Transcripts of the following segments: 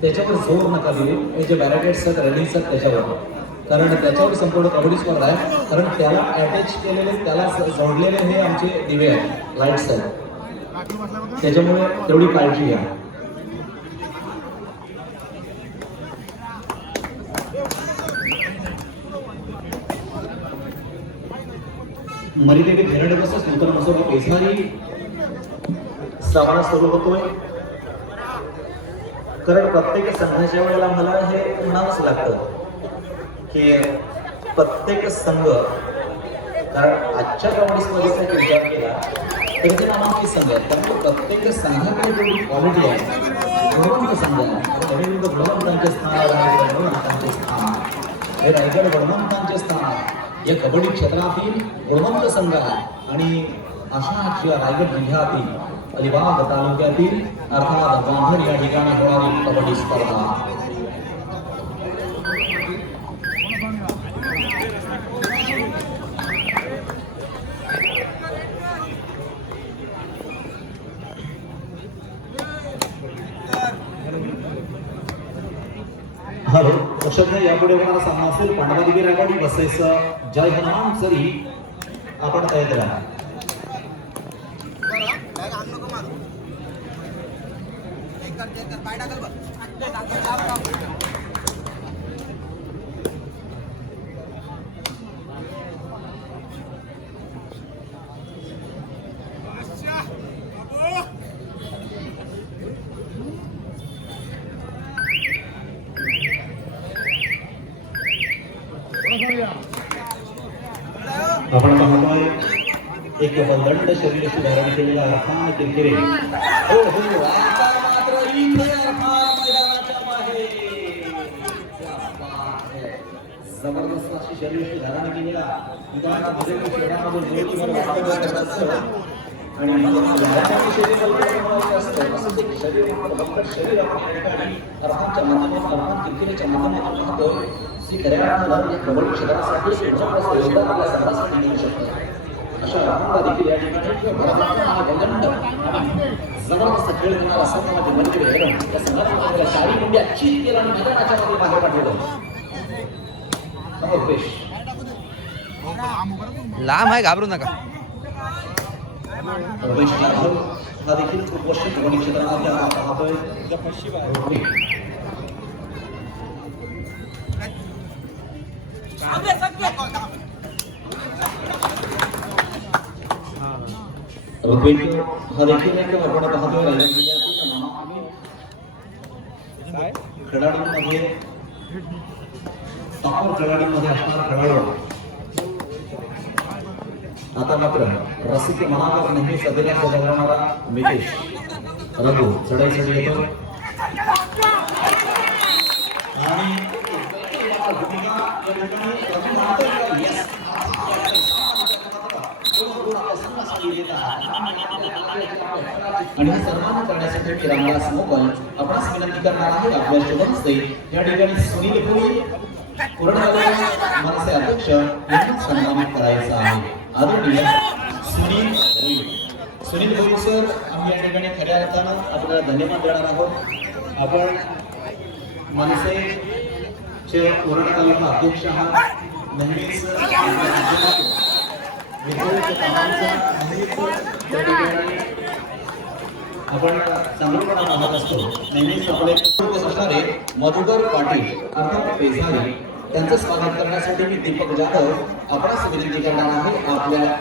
त्याच्यावर जोर नका देऊ. हे जे बॅरिकेड्स आहेत रेलिंग्स आहेत त्याच्यावर. कारण त्याच्यावर संपूर्ण कबड्डी स्पर्धा आहे. कारण त्याला अटॅच केलेले त्याला जोडलेले हे आमचे दिवे आहेत लाईट्स आहेत. त्याच्यामुळे तेवढी काळजी घ्या. मर्यादेने घेरडे कसं नूतन मसोबा पेसारी श्रावण सुरू होतोय. कारण प्रत्येक संघाच्या वेळेला मला हे म्हणावंच लागतं की प्रत्येक संघ कारण आजच्या कबड्डी स्पर्धेसाठी विचार केला तरी ते नामांकित संघ आहेत. त्यामुळे प्रत्येक संघाकडे जेवढी क्वालिटी आहे गुणवंत संघ आहे त्याविरुद्ध गुणवंतांचे स्थान गुणवंतांचे स्थान. हे रायगड गुणवंतांचे स्थान आहे. या कबड्डी क्षेत्रातील गुणवंत संघ आहे. आणि अशा किंवा रायगड जिल्ह्यातील अलिबाग तालुक्यातील अर्थात गांधर या ठिकाणी होणारी कबड्डी स्पर्धा. यापुढे होणारा सामना असेल पांडवादिगी रागाडी बसेस जय हनुमान सरी आपण तयार राहा आपण पाहतोय एक बंदंड शरीर सुधारण केलेला हा किरकिरे. हो हो आता मात्र इथे अरफान मैदानाच्या बाहेर. क्या बात है. जबरदस्त अशी शरीराशी धारण केलेला मैदानामध्ये शरीरामध्ये जोडीवर वापरला जात असतं. आणि व्यायामाने शरीर बलवान बनवायचं असतं. असंच एक शरीर आपण फक्त शरीर आपण या ठिकाणी अरफानच्या माध्यमातून अरफान किरकिरेच्या माध्यमातून पाहतोय की खऱ्या अर्थानं या कबड्डी क्षेत्रासाठी महत्त्वाचं योगदान आपल्या संघासाठी देऊ शकतं. अशा राहुलला देखील या ठिकाणी आणि जबरदस्त खेळ देणारा संघ म्हणजे मंदिर या आपल्याला चारी इंडिया केला आणि मैदानाच्या मध्ये बाहेर पाठवलं. लांब आहे घाबरू नका. हा देखील खूप वर्ष कबड्डी क्षेत्रामध्ये आपण पाहतोय ऋग्वेद हा देखील एक आपण पाहतोय. रायगड जिल्ह्यातील नामांकित खेळाडूंमध्ये टॉपर खेळाडूंमध्ये असणारा खेळाडू आता मात्र रसिक मनावर नेहमी सदैव सजवणारा मितेश. रघु चढाई चढी येतो. आणि भूमिका या आणि हा सन्मान करण्यासाठी मी रामदास आपणास विनंती करणार आहे आपल्या शुभमस्ते या ठिकाणी सुनील भोई पूर्णवेळ मनसे अध्यक्ष यांना सन्मानित करायचा आहे. आदरणीय सुनील भोई सुनील भोई सर आम्ही या ठिकाणी खऱ्या अर्थानं आपल्याला धन्यवाद देणार आहोत. आपण मनसे चे पूर्ण तालुका अध्यक्ष आहात. नेहमीच आपण चांगलपणा पाहत असतो. नेहमीच आपले असणारे मधुकर पाटील अर्थात पेझारी त्यांचं स्वागत करण्यासाठी मी दीपक जाधव आपणास विनंती करणार आहे. आपल्या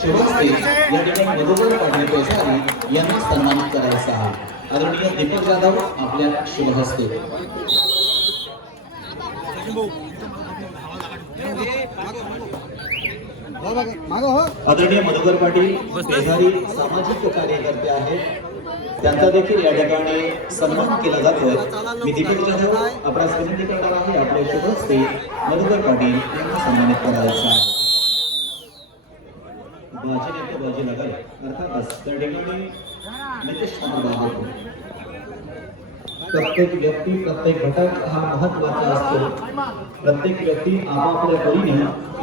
शुभस्ते या ठिकाणी मधुकर पाटील यांना सन्मानित करायचं आहे. आदरणीय दीपक जाधव आपल्या शुभहस्ते आदरणीय मधुकर पाटील सामाजिक कार्यकर्ते आहेत. त्यांचा देखील या ठिकाणी सन्मान केला जातोय. मी दीपक जाधव आपला विनंती करणार आहे. आपले शुभहस्ते मधुकर पाटील यांना सन्मानित करायचं आहे. बाजी नेते बाजी लगाय. अर्थातच त्या ठिकाणी नितेश कुमार आहोत प्रत्येक व्यक्ती प्रत्येक घटक हा महत्त्वाचा असतो. प्रत्येक व्यक्ती आपापल्या परीने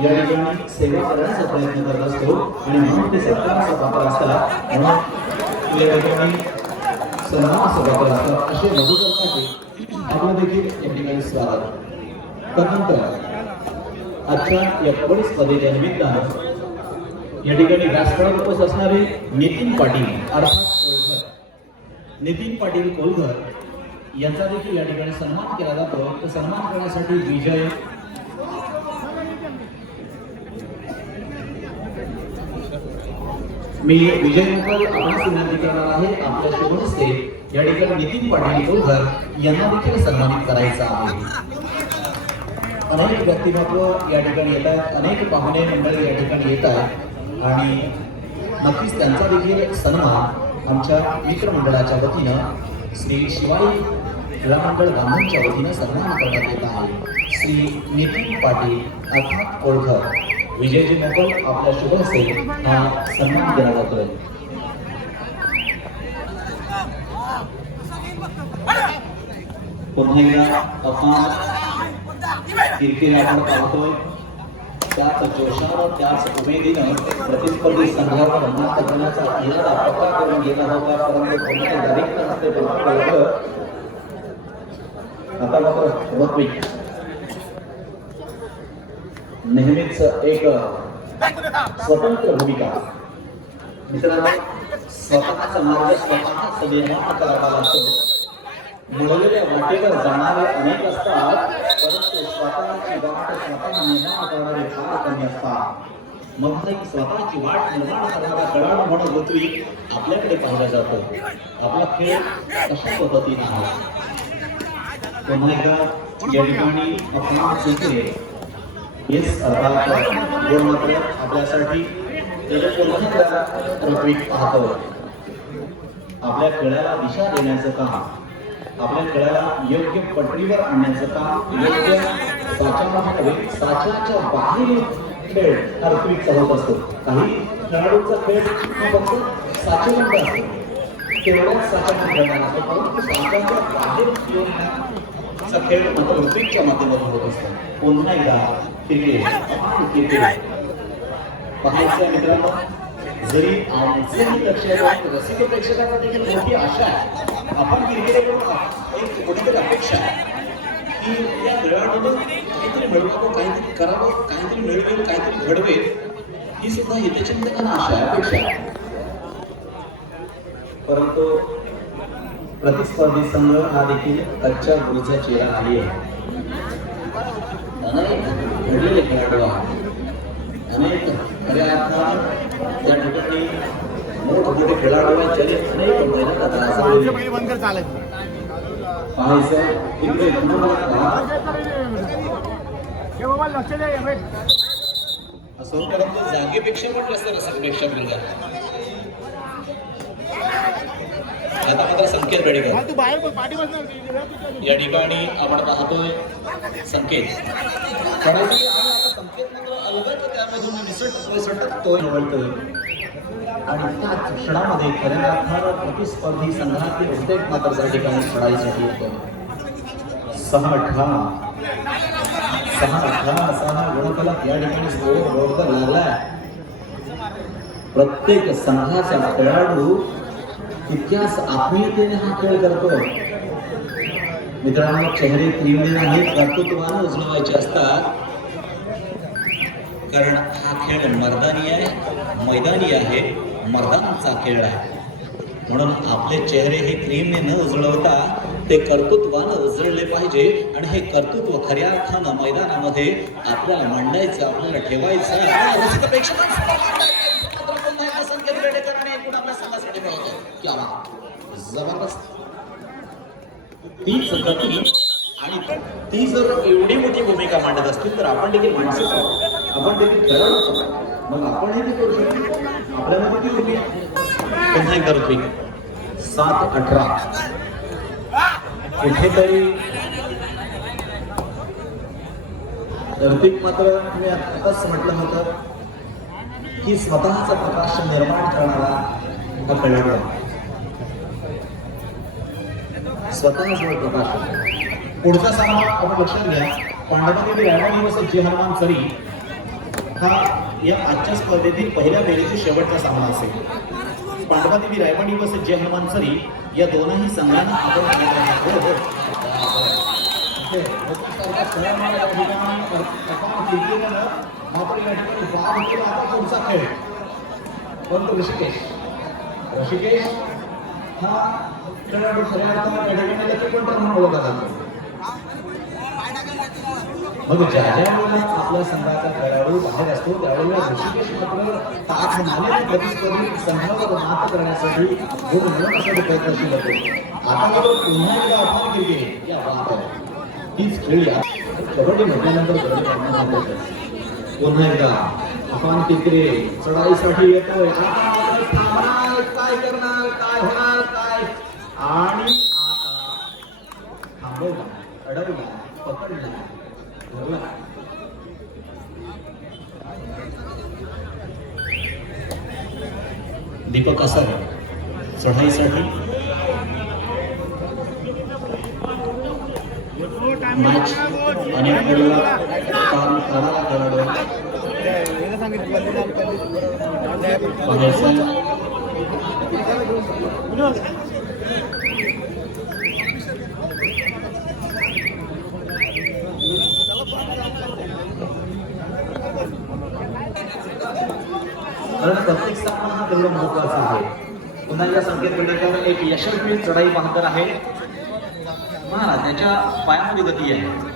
या ठिकाणी सेवा करण्याचा प्रयत्न करत असतो आणि म्हणून ते सत्काराचा पात्र असतात म्हणून या ठिकाणी सन्मान असतात असे देखील या ठिकाणी स्वागत तदनंतर आजच्या या स्पर्धेच्या निमित्तानं या ठिकाणी उपस्थित असणारे नितीन पाटील अर्थात नितीन पाटील कोलघर यांचा देखील या ठिकाणी सन्मान केला जातो तर सन्मान करण्यासाठी विजय मी विजय मुकल आपणास विनंती करणार आहे. आपल्या शुभ या ठिकाणी नितीन पाटील कोळघर यांना देखील सन्मानित करायचा आहे. अनेक व्यक्तिमत्व या ठिकाणी येत आहेत अनेक पाहुणे मंडळी या ठिकाणी येत आहेत आणि नक्कीच त्यांचा देखील सन्मान आमच्या मित्रमंडळाच्या वतीनं श्री शिवाई क्रीडा मंडळ गांधींच्या वतीनं सन्मान करण्यात येत आहे. श्री नितीन पाटील अर्थात कोळघर. विजयजी मोकल आपल्या शुभहस्ते हा सन्मान केला जातोय. पुन्हा एकदा अफान किरकिर आपण पाहतोय. त्याच जोशानं त्याच उमेदीनं प्रतिस्पर्धी संघावर रंगात करण्याचा इरादा पक्का करून गेला होता परंतु कोणत्या गरीब नसते आता मात्र ऋत्विक नेहमीच एक स्वतंत्र भूमिका. मित्रांनो स्वतःचा मार्ग स्वतःचा निर्माण करावा लागतो. बोललेल्या वाटेवर जाणारे अनेक असतात परंतु स्वतःची वाट स्वतः निर्माण करणारे फार कमी असतात. मग एक स्वतःची वाट निर्माण करणारा खेळाडू म्हणून होती आपल्याकडे पाहिला जातो. आपला खेळ कशा पद्धतीने आहे? पुन्हा एकदा या ठिकाणी आपण शिकले हेच अर्थात गोड मात्र आपल्यासाठी त्याच्या पाहतो. आपल्या खेळाला दिशा देण्याचं काम आपल्या खेळाला योग्य पटरीवर आणण्याचं काम योग्य साच्यामध्ये नव्हे साच्याच्या बाहेर खेळ हा ऋत्विकचा होत असतो. काही खेळाडूंचा खेळ हा फक्त साचेमध्ये असतो. तेवढ्याच साच्यामध्ये खेळणार असतो. परंतु साच्याच्या बाहेर येऊन खेळ मात्र ऋत्विकच्या माध्यमातून होत असतो. पुन्हा एकदा क्रिकेट क्रिकेट. पाहायचं मित्रांनो जरी आमचंही लक्ष रसिक प्रेक्षकांना देखील मोठी आशा आहे. आपण क्रिकेटकडून एक कुठेतरी अपेक्षा आहे की या खेळाडूंना काहीतरी मिळवावं काहीतरी करावं काहीतरी मिळवेल काहीतरी घडवेल ही सुद्धा हितचिंतकांना आशा आहे अपेक्षा आहे. परंतु प्रतिस्पर्धी संघ हा देखील कच्च्या गुरुचा चेहरा आली आहे. अनेक घडलेले खेळाडू आहेत. अनेक खऱ्या अर्थात या ठिकाणी मोठमोठे खेळाडू आहेत ज्याने अनेक महिन्याचा त्रास पाहायचं इकडे असं परंतु जागेपेक्षा पण जास्त रसद प्रेक्षक मुलगा आता मात्र संकेत बेडेकर या ठिकाणी. आपण पाहतोय संकेत. मात्र त्यामधून निसटत तो निवडतोय. आणि त्याच क्षणामध्ये खऱ्या प्रतिस्पर्धी संघातील उद्योग मात्र त्या ठिकाणी खेळायसाठी येतो सहा अठरा. सहा अठरा सहा गुणफलक या ठिकाणी स्कोर बरोबर लागलाय. प्रत्येक संघाचा खेळाडू तितक्याच आत्मीयतेने हा खेळ करतो. मित्रांनो चेहरे क्रीमले नाहीत कर्तृत्वानं उजळवायचे असतात. कारण हा खेळ मर्दानी आहे मैदानी आहे मर्दानाचा खेळ आहे. म्हणून आपले चेहरे हे क्रीमने न उजळवता ते कर्तृत्वानं उजळले पाहिजे आणि हे कर्तृत्व खऱ्या अर्थानं मैदानामध्ये आपल्याला मांडायचं आपल्याला ठेवायचं आपल्याला रसिक प्रेक्षकांसमोर मांडायचं. मात्र पुन्हा एकदा संकेत बेडेकर आणि एकूण आपल्या संघासाठी मिळवतो. क्या बात. जबरदस्त तीच गती आणि ती जर एवढी मोठी भूमिका मांडत असतील तर आपण देखील माणसंच आपण देखील खेळाडूच आहोत मग आपणही ते करू शकतो आपल्यामध्ये ती भूमिका पुन्हा एकदा ऋत्विक सात अठरा. कुठेतरी ऋतिक मात्र मी आत्ताच म्हटलं होतं की स्वतःचा प्रकाश निर्माण करणारा हा स्वतः प्रकाश पुढचा सामना आपण लक्षात घ्या. पांडवांनी रामानी वसत जे हनुमान सरी हा या आजच्या स्पर्धेतील पहिल्या फेरीचा शेवटचा सामना असेल. पांडवादेवी रायवाडी व सज्ज हनुमान सरी या दोनही संघांना आपण मात्र हो, हो. या ठिकाणी पुढचा खेळ. परंतु ऋषिकेश. ऋषिकेश हा म्हणून ओळखला जातो मग ज्या ज्या वेळेला आपल्या संघाचा खेळाडू बाहेर असतो त्यावेळेला ऋषिकेश मात्र ताक नाले प्रतिस्पर्धी संघावर मात करण्यासाठी प्रयत्नशील होतो आता पुन्हा एकदा आपण क्रिकेट या आहे. हीच खेळी कबड्डी म्हटल्यानंतर कबड्डी करण्यात पुन्हा एकदा आपण तिकडे चढाईसाठी येतोय. आता थांबणार काय करणार काय होणार काय? आणि आता थांबवला अडवला पकडला धरला. दीपक असर चढाईसाठी. मॅच अनेक वेळेला काम करणारा खेळाडू. बघायचा कारण प्रत्येक स्थापना हा तेवढा महत्त्वाचा आहे. पुन्हा या संकेत एक यशस्वी चढाई बांधकर आहे. महाराज त्याच्या पायामध्ये गती आहे.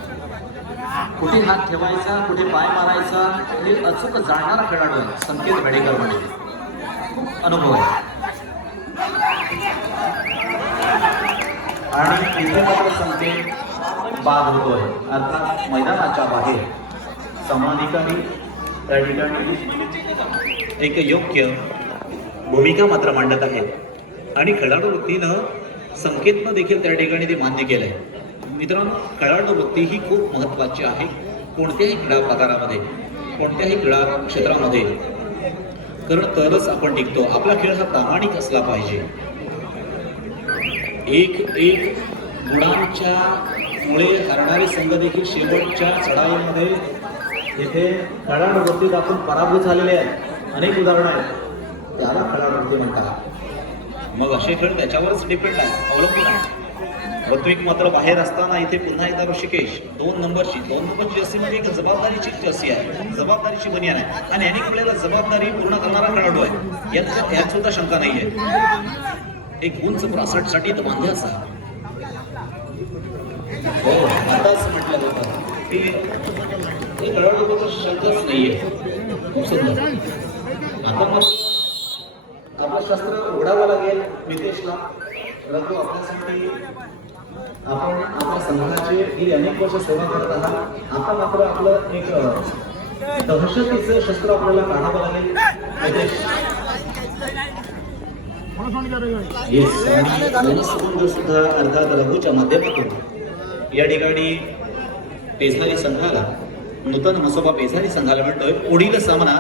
कुठे हात ठेवायचा कुठे पाय मारायचा हे अचूक जाणणारा खेळाडू आहे. संकेत बेडेकर म्हणजे खूप अनुभव आहे. आणि इथे मात्र संकेत बाद होतोय. अर्थात मैदानाच्या बाहेर. समाधिकारी त्या ठिकाणी एक योग्य भूमिका मात्र मांडत आहेत आणि खेळाडू वृत्तीनं संकेतनं देखील त्या ठिकाणी ते मान्य केलंय. मित्रांनो खेळाडू वृत्ती ही खूप महत्त्वाची आहे. कोणत्याही क्रीडा प्रकारामध्ये कोणत्याही क्रीडा क्षेत्रामध्ये. कारण तरच आपण टिकतो आपला खेळ हा प्रामाणिक असला पाहिजे. एक एक गुणांच्या मुळे हरणारे संघ देखील शेवटच्या चढाईमध्ये येथे खेळाडू आपण पराभूत झालेले आहेत. अनेक उदाहरणं आहेत. त्याला खेळाडू म्हणतात. मग असे खेळ त्याच्यावरच डिपेंड आहे अवलंबून आहे ऋत्विक मात्र बाहेर असताना इथे पुन्हा एकदा ऋषिकेश. दोन नंबरची दोन नंबरची जर्सी म्हणजे एक जबाबदारीची जर्सी आहे. जबाबदारीची बनियान आहे. आणि अनेक वेळेला जबाबदारी पूर्ण करणारा खेळाडू आहे. यात यात सुद्धा शंका नाही आहे एक उंच ब्रासट तर बांधे असा हो आताच म्हटलं होतं की हे खेळाडू शंकाच नाहीये. खूप सुंदर. आता मग आपलं शस्त्र उघडावं लागेल नितेशला. परंतु आपल्यासाठी आपण आपल्या संघाची गेली अनेक वर्ष सेवा करत आहात. आता मात्र आपलं एक दहशतीचं शस्त्र आपल्याला काढावं लागेल. नितेश. येस सुद्धा अर्थात लघूच्या माध्यमातून या ठिकाणी पेझारी संघाला नूतन मसोबा पेझारी संघाला म्हणतोय पुढील सामना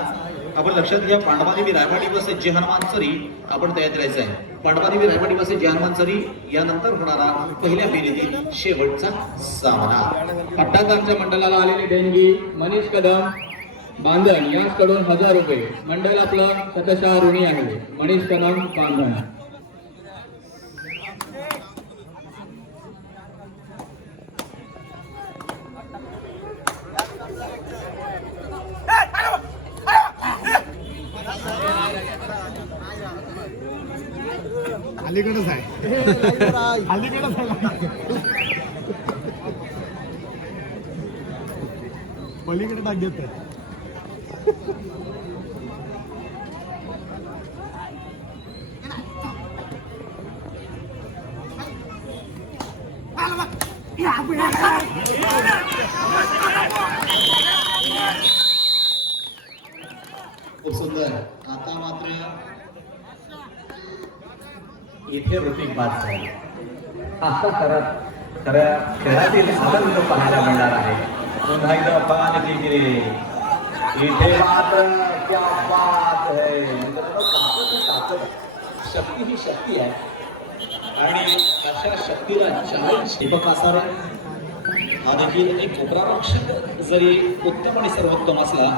आपण लक्षात घ्या पांडवादेवी रायवाडी बसे जे हनुमानसरी आपण तयार करायचं आहे. पांडवादेवी रायवाडी बसे जे हनुमानसरी यानंतर होणारा पहिल्या फेरीतील शेवटचा सामना. पट्टादारच्या मंडळाला आलेली देणगी मनीष कदम बांधण यांच्याकडून हजार रुपये. मंडळ आपलं सतशा ऋणी आहे. मनीष कदम बांधण. अलीकडेच आहे. अलीकडेच आहे. पलीकडे टाक घेत आता मात्र इथे रुटीन बाद झाली. आता खरं खऱ्या खेळातील आनंद पाहायला मिळणार आहे पुन्हा एकदा पान केले इथे मात्र क्या बात है. शक्ती ही शक्ती आहे. आणि अशा शक्तीला चॅलेंज दीपक आसारे हा देखील एक कोपरा रक्षक जरी उत्तम आणि सर्वोत्तम असला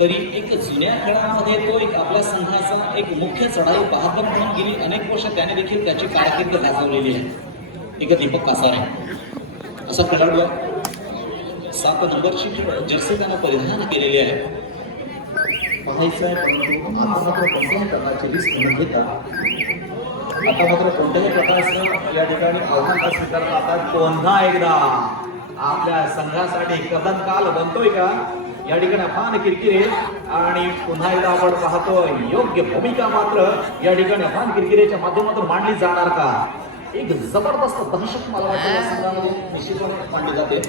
तरी एक जुन्या खेळामध्ये तो एक आपल्या संघाचा एक मुख्य चढाई पाहकर म्हणून गेली. अनेक वर्ष त्याने देखील त्याची कारकीर्द गाजवलेली आहे. एक दीपक कासारे. असा खेळाडू आहे. सात नंबरची जर्सी त्यानं परिधान केलेली आहे. पाहायचं आहे परंतु आता मात्र कोणत्याही प्रकारची रिस्क न घेता आता मात्र कोणत्याही प्रकारचं या ठिकाणी आव्हान स्वीकारत आता पुन्हा एकदा आपल्या संघासाठी कदम काल बनतोय का? या ठिकाणी अफान किरकिरे आणि पुन्हा एकदा आपण पाहतो योग्य भूमिका मात्र या ठिकाणी अफान किरकिरेच्या माध्यमातून मांडली जाणार का? एक जबरदस्त दहशत मला वाटतं निश्चितपणे मांडली जाते.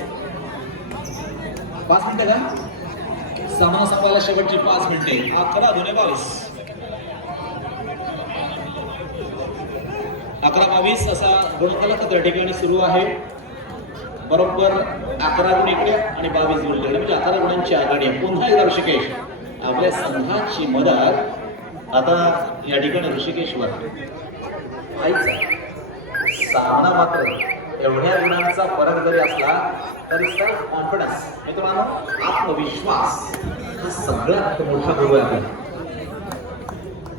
पाच मिनिटं का? सामना संपायला शेवटची पाच मिनिटे. अकरा दोन बावीस अकरा बावीस असा गुणफलक त्या ठिकाणी सुरू आहे. बरोबर अकरा गुण इकडे आणि बावीस गुण तिकडे म्हणजे अकरा गुणांची आघाडी आहे. पुन्हा एकदा ऋषिकेश. आपल्या संघाची मदत आता या ठिकाणी ऋषिकेशवर सामना मात्र एवढ्या गुणांचा फरक जरी असला तरी सेल्फ कॉन्फिडन्स मित्रांनो आत्मविश्वास हा सगळ्यात मोठा गुरु आहे.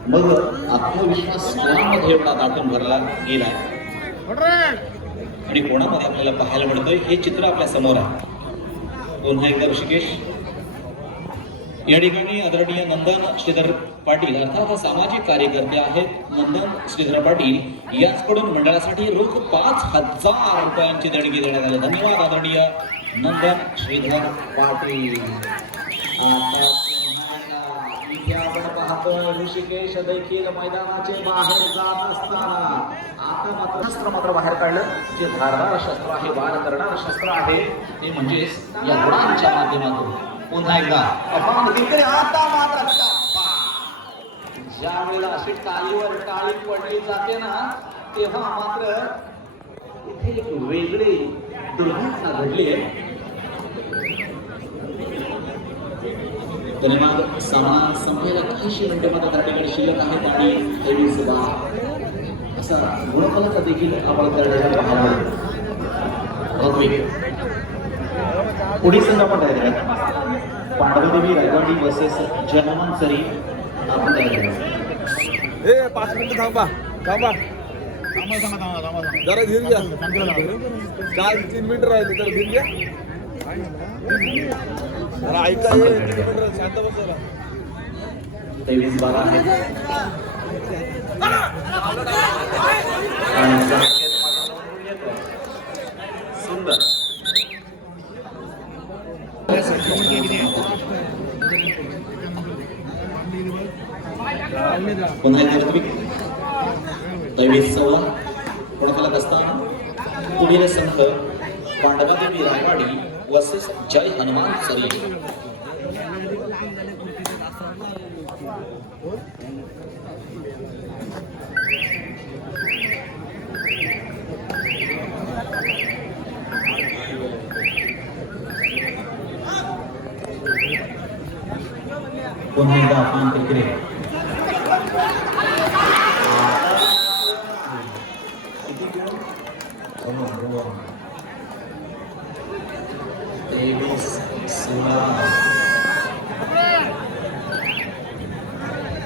मग आत्मविश्वास कोणामध्ये एवढा दाटून भरला गेला? आणि कोणामध्ये आपल्याला पाहायला मिळतंय हे चित्र आपल्यासमोर आहे. पुन्हा एकदा ऋषिकेश. या ठिकाणी आदरणीय नंदन श्रीधर पाटील अर्थात सामाजिक कार्यकर्ते आहेत नंदन श्रीधर पाटील याचकडून मंडळासाठी रोख पाच हजार रुपयांची देणगी देण्यात आली. धन्यवाद आदरणीय नंदन श्रीधर पाटील आता पुन्हा एकदा इथे आपण पाहतोय ऋषिकेश देखील मैदानाचे बाहेर जात असताना आता मात्र शस्त्र मात्र बाहेर काढलं. जे धारदार शस्त्र आहे वार करणार शस्त्र आहे ते म्हणजेच या गुणांच्या माध्यमातून पुन्हा एकदा अफान तिकडे आता मात्र ज्या वेळेला अशी टाळीवर टाळी पडली जाते ना तेव्हा मात्र इथे एक वेगळी दुर्घटना घडली आहे. तरी मग सामना संपलेला काहीशी मिनिटे म्हणजे मात्र त्या ठिकाणी शिल्लक आहेत आणि तेवीस सुद्धा असा गुणफलक देखील आपण त्या ठिकाणी पाहायला मिळतो. ऋत्विक. पुढील संघ आपण तयार आहे. पांडवदेवी रायगडी वर्सेस जनमंसरी आपण तयार आहे. ए पाच मिनिटं थांबा. थांबा. जरा धीर घ्या. चार तीन मिनिटं राहिले तर धीर घ्या. तेवीस बारा आहे सुंदर पुन्हा तेवीस चौदा कोणाला असताना? पुढील संघ पांडवादेवी रायवाडी वर्सेस जय हनुमान सरी पुन्हा एकदा अपमान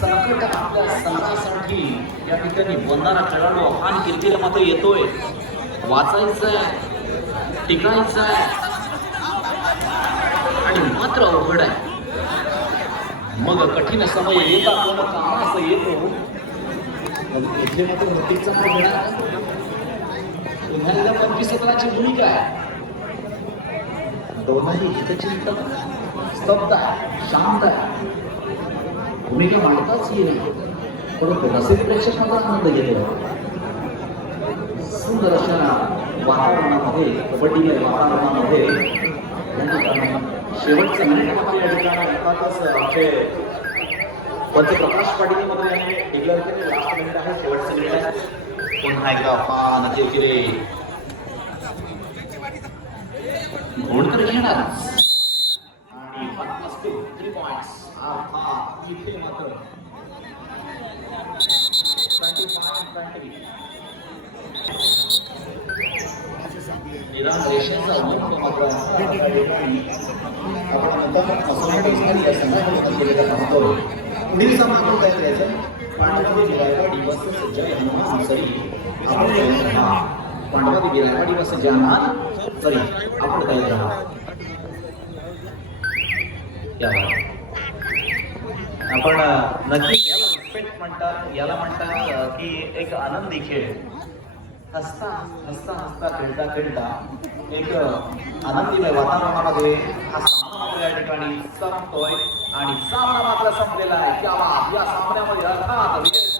संकट आपल्या संघासाठी या ठिकाणी बोलणारा खेळाडू आणि किर्तीला मात्र येतोय. वाचायचंय टिकायचंय. आणि मात्र अवघड आहे. मग कठीण समय येता कोण असं येतो? मग इथे मात्र मोठीचा मिळणार पंचवीस सत्राची भूमिका आहे. दोनही हितचिंतक स्तब्ध आहे शांत आहे. भूमिका मांडताच येईल परंतु रसिक प्रेक्षकांचा आनंद घेतो सुंदर अशा वातावरणामध्ये कबड्डी वातावरणामध्ये या शेवटचं मिनिट या ठिकाणी अर्थातच आमचे पंचप्रकाश पाटील मध्ये यांनी डिक्लेअर केले लास्ट मिनिट आहे शेवटचं मिनिट आहे पुन्हा एकदा पान ते घेणार आणि one plus two, three points. अर्थात इथे मात्र 25, 20. निराम रेषेचा उल्लेख मात्र या ठिकाणी आपण नंतर फसवणूक केली या संघामध्ये केलेला पाहतो. पुढील सामना पांडवादी जय हनुमान सरी आपण तयार पांडवादी जय हनुमान सरी आपण राहा. आपण याला म्हणतात याला म्हणतात की एक आनंदी खेळ हसता हसता हसता खेळता खेळता एक आनंदीमय वातावरणामध्ये हा सामना मात्र या ठिकाणी संपतोय आणि सामना मात्र संपलेला आहे. त्या या सामन्यामध्ये अर्थात विजय